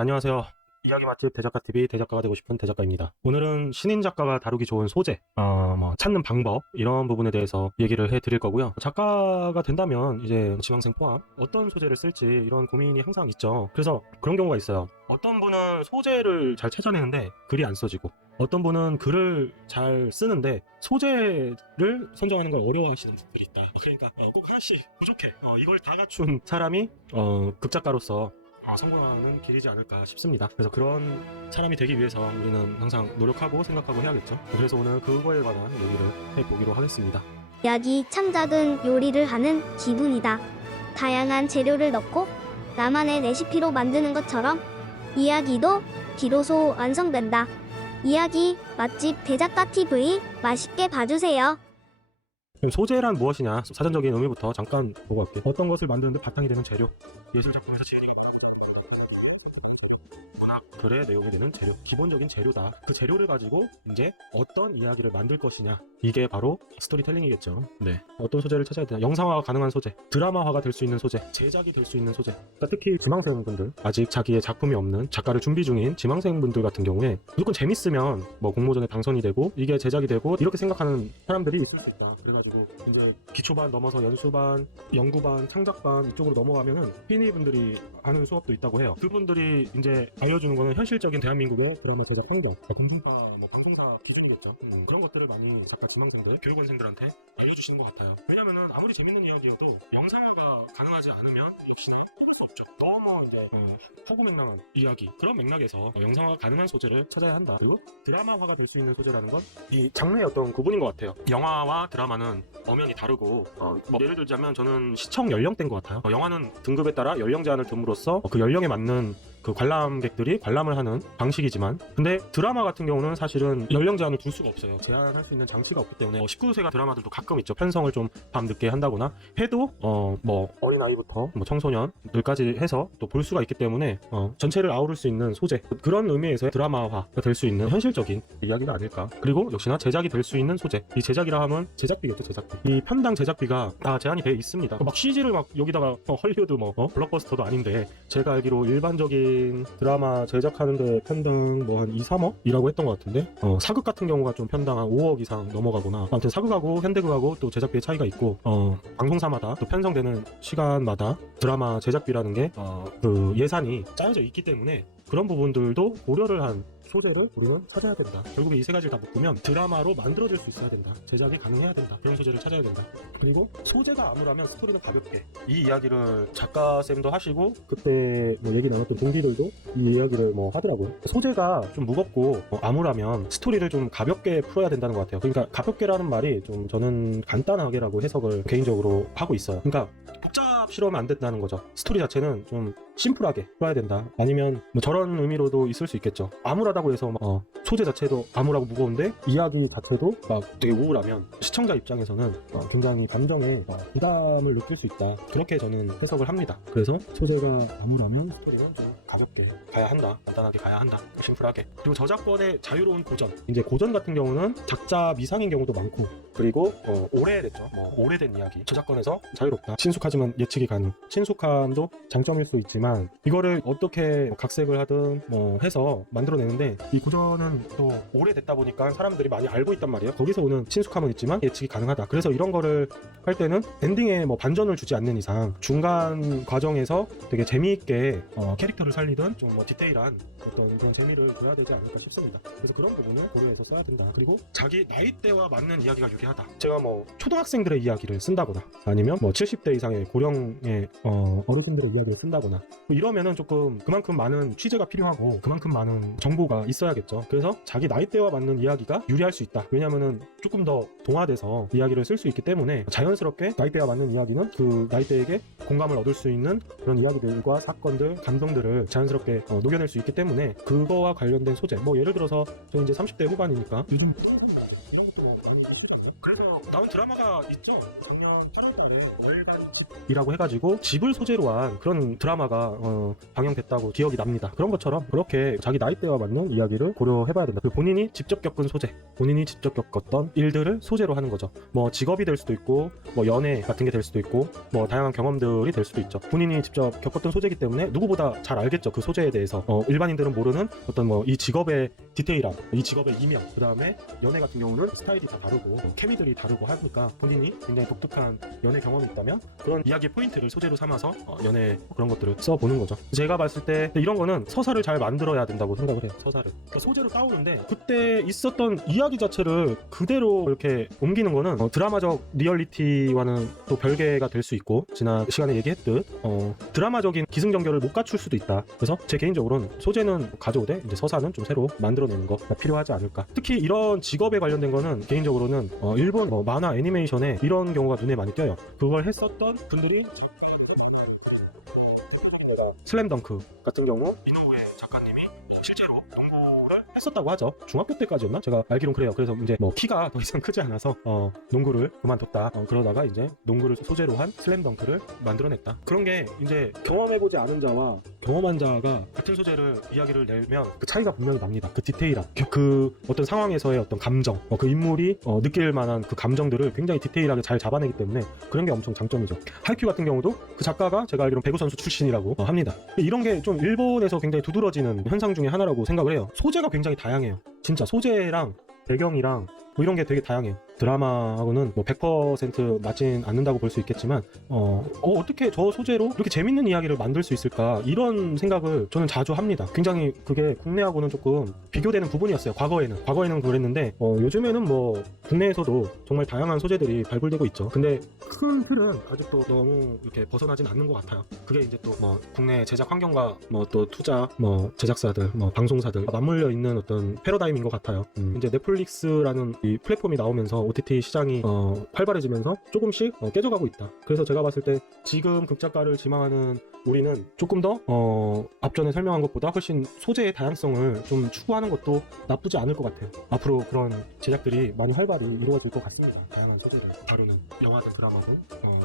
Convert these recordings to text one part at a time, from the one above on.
안녕하세요. 이야기 맛집 대작가TV 대작가가 되고 싶은 대작가입니다. 오늘은 신인 작가가 다루기 좋은 소재, 찾는 방법 이런 부분에 대해서 얘기를 해드릴 거고요. 작가가 된다면 이제 지망생 포함 어떤 소재를 쓸지 이런 고민이 항상 있죠. 그래서 그런 경우가 있어요. 어떤 분은 소재를 잘 찾아내는데 글이 안 써지고, 어떤 분은 글을 잘 쓰는데 소재를 선정하는 걸 어려워하시는 분들이 있다. 그러니까 꼭 하나씩 부족해. 이걸 다 갖춘 사람이 극작가로서 성공하는 길이지 않을까 싶습니다. 그래서 그런 사람이 되기 위해서 우리는 항상 노력하고 생각하고 해야겠죠. 그래서 오늘 그거에 관한 얘기를 해보기로 하겠습니다. 이야기 참 작은 요리를 하는 기분이다. 다양한 재료를 넣고 나만의 레시피로 만드는 것처럼 이야기도 비로소 완성된다. 이야기 맛집 대작가TV 맛있게 봐주세요. 그럼 소재란 무엇이냐? 사전적인 의미부터 잠깐 보고 갈게요. 어떤 것을 만드는데 바탕이 되는 재료, 예술작품에서 지혜이겠고 글의 내용이 되는 재료, 기본적인 재료다. 그 재료를 가지고 이제 어떤 이야기를 만들 것이냐, 이게 바로 스토리텔링이겠죠. 네. 어떤 소재를 찾아야 되나? 영상화가 가능한 소재, 드라마화가 될 수 있는 소재, 제작이 될 수 있는 소재. 그러니까 특히 지망생분들, 아직 자기의 작품이 없는 작가를 준비 중인 지망생분들 같은 경우에 무조건 재밌으면 뭐 공모전에 당선이 되고 이게 제작이 되고 이렇게 생각하는 사람들이 있을 수 있다. 그래가지고 이제 기초반 넘어서 연수반, 연구반, 창작반 이쪽으로 넘어가면은 피니분들이 하는 수업도 있다고 해요. 그분들이 이제 알려주는 거는 현실적인 대한민국의 드라마 제작 환경, 공중파, 방송사 기준이겠죠. 그런 것들을 많이 작가 지망생들, 교육원생들한테 알려주시는 것 같아요. 왜냐면은 아무리 재밌는 이야기여도 영상화가 가능하지 않으면 역시나 없죠. 너무 이제 허구맹랑한 이야기, 그런 맥락에서 영상화가 가능한 소재를 찾아야 한다. 그리고 드라마화가 될 수 있는 소재라는 건 이 장르의 어떤 구분인 것 같아요. 영화와 드라마는 엄연히 다르고, 뭐 예를 들자면 저는 시청 연령대인 것 같아요. 영화는 등급에 따라 연령 제한을 둠으로써 그 연령에 맞는 그 관람객들이 관람을 하는 방식이지만, 근데 드라마 같은 경우는 사실은 연령 제한을 둘 수가 없어요. 제한할 수 있는 장치가 없기 때문에 19세가 드라마들도 가끔 있죠. 편성을 좀 밤늦게 한다거나 해도 뭐 어린아이부터 뭐 청소년들까지 해서 또 볼 수가 있기 때문에 전체를 아우를 수 있는 소재, 그런 의미에서 드라마화가 될 수 있는 현실적인 이야기가 아닐까. 그리고 역시나 제작이 될 수 있는 소재, 이 제작이라 하면 제작비겠죠. 제작비. 이 편당 제작비가 다 제한이 돼 있습니다. 막 CG를 막 여기다가 헐리우드 블록버스터도 아닌데, 제가 알기로 일반적인 드라마 제작하는데 편당 뭐 한 2, 3억이라고 했던 것 같은데, 사극 같은 경우가 좀 편당 한 5억 이상 넘어가거나, 아무튼 사극하고 현대극하고 또 제작비의 차이가 있고, 방송사마다 또 편성되는 시간마다 드라마 제작비라는 게 그 예산이 짜여져 있기 때문에 그런 부분들도 고려를 한 소재를 우리는 찾아야 된다. 결국에 이 세 가지를 다 묶으면 드라마로 만들어질 수 있어야 된다. 제작이 가능해야 된다. 그런 소재를 찾아야 된다. 그리고 소재가 암울하면 스토리는 가볍게. 이 이야기를 작가쌤도 하시고 그때 뭐 얘기 나눴던 동기들도 이 이야기를 뭐 하더라고요. 소재가 좀 무겁고 암울하면 스토리를 좀 가볍게 풀어야 된다는 것 같아요. 그러니까 가볍게라는 말이 좀 저는 간단하게라고 해석을 개인적으로 하고 있어요. 그러니까 복잡스러우면 안 된다는 거죠. 스토리 자체는 좀 심플하게 풀어야 된다. 아니면 뭐 저런 의미로도 있을 수 있겠죠. 암울하다고 해서 소재 자체도 암울하고 무거운데 이야기 자체도 막 되게 우울하면 시청자 입장에서는 굉장히 감정에 부담을 느낄 수 있다. 그렇게 저는 해석을 합니다. 그래서 소재가 암울하면 스토리는 좀 가볍게 가야 한다. 간단하게 가야 한다. 심플하게. 그리고 저작권의 자유로운 고전. 이제 고전 같은 경우는 작자 미상인 경우도 많고, 그리고 오래됐죠. 오래된 이야기. 저작권에서 자유롭다. 친숙하지만 예측이 가능. 친숙함도 장점일 수 있지만 이거를 어떻게 각색을 하든 해서 만들어내는데, 이 고전은 또 오래됐다 보니까 사람들이 많이 알고 있단 말이에요. 거기서 오는 친숙함은 있지만 예측이 가능하다. 그래서 이런 거를 할 때는 엔딩에 반전을 주지 않는 이상 중간 과정에서 되게 재미있게 캐릭터를 살리든 좀 디테일한 어떤 그런 재미를 줘야 되지 않을까 싶습니다. 그래서 그런 부분을 고려해서 써야 된다. 그리고 자기 나이대와 맞는 이야기가 유리하다. 제가 초등학생들의 이야기를 쓴다거나 아니면 70대 이상의 고령의 어르신들의 이야기를 쓴다거나 이러면은 조금 그만큼 많은 취재가 필요하고 그만큼 많은 정보가 있어야겠죠. 그래서 자기 나이대와 맞는 이야기가 유리할 수 있다. 왜냐면은 조금 더 동화돼서 이야기를 쓸 수 있기 때문에 자연스럽게 나이대와 맞는 이야기는 그 나이대에게 공감을 얻을 수 있는 그런 이야기들과 사건들, 감정들을 자연스럽게 녹여낼 수 있기 때문에 그거와 관련된 소재, 예를 들어서 저 이제 30대 후반이니까 요즘 이런 것도 그래서 나온 드라마가 있죠. 작년 8월달에 월간 집이라고 해가지고 집을 소재로 한 그런 드라마가 방영됐다고 기억이 납니다. 그런 것처럼 그렇게 자기 나이대와 맞는 이야기를 고려해봐야 된다. 그리고 본인이 직접 겪은 소재, 본인이 직접 겪었던 일들을 소재로 하는 거죠. 뭐 직업이 될 수도 있고, 뭐 연애 같은 게 될 수도 있고, 뭐 다양한 경험들이 될 수도 있죠. 본인이 직접 겪었던 소재이기 때문에 누구보다 잘 알겠죠. 그 소재에 대해서. 일반인들은 모르는 어떤 뭐 이 직업의 디테일함, 이 직업의 이명, 그 다음에 연애 같은 경우는 스타일이 다 다르고 케미들이 다르고 하니까 본인이 굉장히 독특한 연애 경험이 있다면 그런 이야기의 포인트를 소재로 삼아서 연애 그런 것들을 써보는 거죠. 제가 봤을 때 이런 거는 서사를 잘 만들어야 된다고 생각을 해요. 서사를. 그러니까 소재로 따오는데 그때 있었던 이야기 자체를 그대로 이렇게 옮기는 거는 드라마적 리얼리티와는 또 별개가 될 수 있고, 지난 시간에 얘기했듯 드라마적인 기승전결을 못 갖출 수도 있다. 그래서 제 개인적으로는 소재는 가져오되 이제 서사는 좀 새로 만들어내는 거가 필요하지 않을까. 특히 이런 직업에 관련된 거는 개인적으로는 일본 만화 애니메이션에 이런 경우가 눈에 많이 띄어요. 그걸 했었던 분들이 슬램덩크 같은 경우 이노우에 작가님이 실제로 농구를 했었다고 하죠. 중학교 때까지였나? 제가 알기론 그래요. 그래서 이제 뭐 키가 더 이상 크지 않아서 농구를 그만뒀다. 그러다가 이제 농구를 소재로 한 슬램덩크를 만들어냈다. 그런 게 이제 경험해보지 않은 자와 경험한 자가 같은 소재를 이야기를 내면 그 차이가 분명히 납니다. 그 디테일함, 그 어떤 상황에서의 어떤 감정, 그 인물이 느낄 만한 그 감정들을 굉장히 디테일하게 잘 잡아내기 때문에 그런 게 엄청 장점이죠. 하이큐 같은 경우도 그 작가가 제가 알기로는 배구 선수 출신이라고 합니다. 이런 게 좀 일본에서 굉장히 두드러지는 현상 중에 하나라고 생각을 해요. 소재가 굉장히 다양해요. 진짜 소재랑 배경이랑 뭐 이런 게 되게 다양해요. 드라마하고는 뭐 100% 맞진 않는다고 볼 수 있겠지만 어떻게 저 소재로 이렇게 재밌는 이야기를 만들 수 있을까, 이런 생각을 저는 자주 합니다. 굉장히 그게 국내하고는 조금 비교되는 부분이었어요. 과거에는 그랬는데 요즘에는 뭐 국내에서도 정말 다양한 소재들이 발굴되고 있죠. 근데 큰 틀은 아직도 너무 이렇게 벗어나진 않는 것 같아요. 그게 이제 또 뭐 국내 제작 환경과 뭐 또 투자, 뭐 제작사들, 뭐 방송사들 맞물려 있는 어떤 패러다임인 것 같아요. 이제 넷플릭스라는 이 플랫폼이 나오면서 OTT 시장이 활발해지면서 조금씩 깨져가고 있다. 그래서 제가 봤을 때 지금 극작가를 지망하는 우리는 조금 더 앞전에 설명한 것보다 훨씬 소재의 다양성을 좀 추구하는 것도 나쁘지 않을 것 같아요. 앞으로 그런 제작들이 많이 활발히 이루어질 것 같습니다. 다양한 소재를 다루는 영화든 드라마든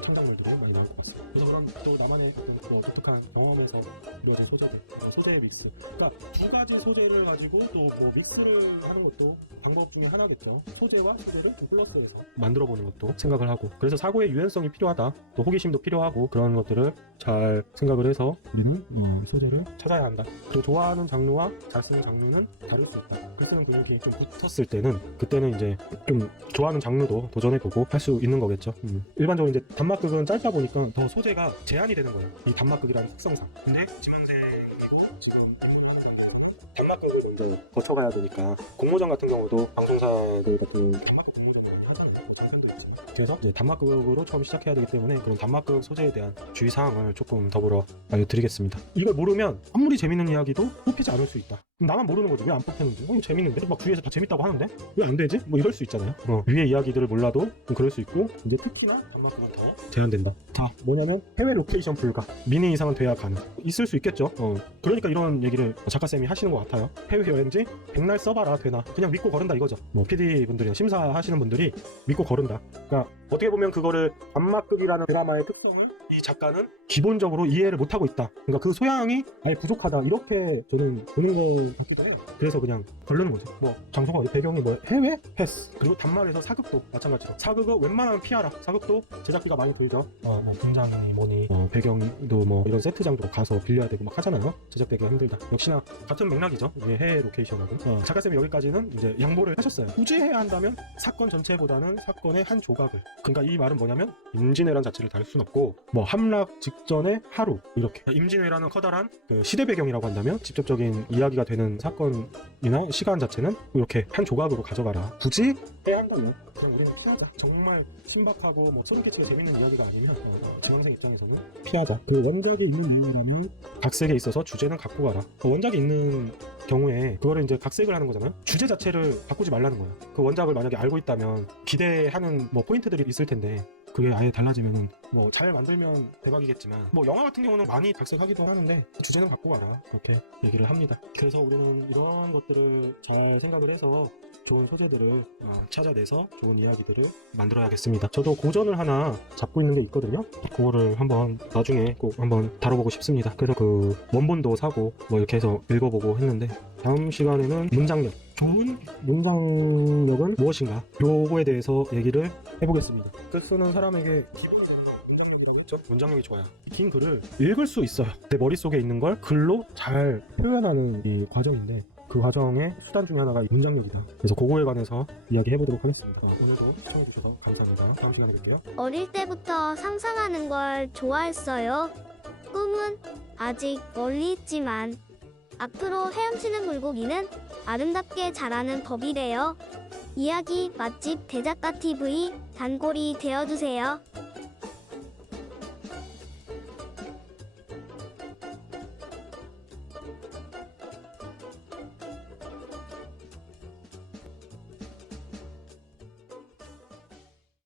창작물들이 많이 나올 것 같습니다. 그래서 그런 또 나만의 어떤 독특한 경험에서 이루어진 소재들, 소재의 믹스. 그러니까 두 가지 소재를 가지고 또 뭐 믹스를 하는 것도 방법 중에 하나겠죠. 소재와 소재를 좀 플러스해서 만들어보는 것도 생각을 하고, 그래서 사고의 유연성이 필요하다, 또 호기심도 필요하고, 그런 것들을 잘 생각을 해서 우리는 소재를 찾아야 한다. 그리고 좋아하는 장르와 잘 쓰는 장르는 다를 수 있다. 글쓰는 근육이 좀 붙었을 때는 그때는 이제 좀 좋아하는 장르도 도전해보고 할 수 있는 거겠죠. 일반적으로 이제 단막극은 짧다 보니까 더 소재가 제한이 되는 거예요. 이 단막극이라는 특성상. 근데 지문생이고 단막극을 먼저 거쳐가야 되니까 공모전 같은 경우도 방송사들 같은 단막극 공모전을 하는 장면들이 있어요. 그래서 이제 단막극으로 처음 시작해야 되기 때문에 그런 단막극 소재에 대한 주의사항을 조금 더불어 알려드리겠습니다. 이걸 모르면 아무리 재밌는 이야기도 뽑히지 않을 수 있다. 그럼 나만 모르는 거지. 왜 안 뽑히는지. 이거 재밌는데? 막 주위에서 다 재밌다고 하는데? 왜 안 되지? 뭐 이럴 수 있잖아요. 위의 이야기들을 몰라도 좀 그럴 수 있고, 이제 특히나 단막극은 더 제한된다. 자, 뭐냐면 해외 로케이션 불가. 미니 이상은 돼야 가능. 있을 수 있겠죠. 그러니까 이런 얘기를 작가쌤이 하시는 것 같아요. 해외 여행지 백날 써봐라 되나. 그냥 믿고 거른다 이거죠. 뭐 PD분들이나 심사하시는 분들이 믿고 거른다. 그러니까 어떻게 보면 그거를 단막극이라는 드라마의 특성을 이 작가는 기본적으로 이해를 못하고 있다. 그러니까 그 소양이 아예 부족하다. 이렇게 저는 보는 것 같기도 해요. 그래서 그냥 걸르는 거죠. 뭐 장소가 어디, 배경이 뭐 해외? 패스. 그리고 단말에서 사극도 마찬가지로. 사극은 웬만하면 피하라. 사극도 제작비가 많이 들죠. 뭐 분장이 뭐니, 배경도 뭐 이런 세트장도 가서 빌려야 되고 막 하잖아요. 제작되기가 힘들다. 역시나 같은 맥락이죠. 이게 해외 로케이션하고. 작가쌤이 여기까지는 이제 양보를 하셨어요. 굳이 해야 한다면 사건 전체보다는 사건의 한 조각을. 그러니까 이 말은 뭐냐면 임진왜란 자체를 다룰 순 없고, 뭐 함락 직전에 하루, 이렇게. 임진왜란은 커다란 그 시대 배경이라고 한다면 직접적인 이야기가 되는 사건이나 시간 자체는 이렇게 한 조각으로 가져가라. 굳이 해야 한다면 그냥 우리는 피하자. 정말 신박하고 뭐 소름 끼치고 재밌는 이야기가 아니면 지망생 입장에서는 피하자. 그 원작이 있는 이유라면 각색에 있어서 주제는 갖고 가라. 원작이 있는 경우에 그거를 이제 각색을 하는 거잖아요. 주제 자체를 바꾸지 말라는 거예요. 그 원작을 만약에 알고 있다면 기대하는 뭐 포인트들이 있을 텐데 그게 아예 달라지면은 뭐 잘 만들면 대박이겠지만 뭐 영화 같은 경우는 많이 각색하기도 하는데 주제는 갖고 가라 그렇게 얘기를 합니다. 그래서 우리는 이런 것들을 잘 생각을 해서 좋은 소재들을 찾아내서 좋은 이야기들을 만들어야겠습니다. 저도 고전을 하나 잡고 있는 게 있거든요. 그거를 한번 나중에 꼭 한번 다뤄보고 싶습니다. 그래서 그 원본도 사고 뭐 이렇게 해서 읽어보고 했는데 다음 시간에는 문장력, 좋은 문장력은 무엇인가 요거에 대해서 얘기를 해보겠습니다. 글 쓰는 사람에게 기본 문장력이라고 했죠? 문장력이 좋아야 긴 글을 읽을 수 있어요. 내 머릿속에 있는 걸 글로 잘 표현하는 이 과정인데 그 과정의 수단 중에 하나가 이 문장력이다. 그래서 그거에 관해서 이야기해보도록 하겠습니다. 오늘도 시청해주셔서 감사합니다. 다음 시간에 뵐게요. 어릴 때부터 상상하는 걸 좋아했어요. 꿈은 아직 멀리 있지만 앞으로 헤엄치는 물고기는 아름답게 자라는 법이래요. 이야기 맛집 대작가 TV 단골이 되어주세요.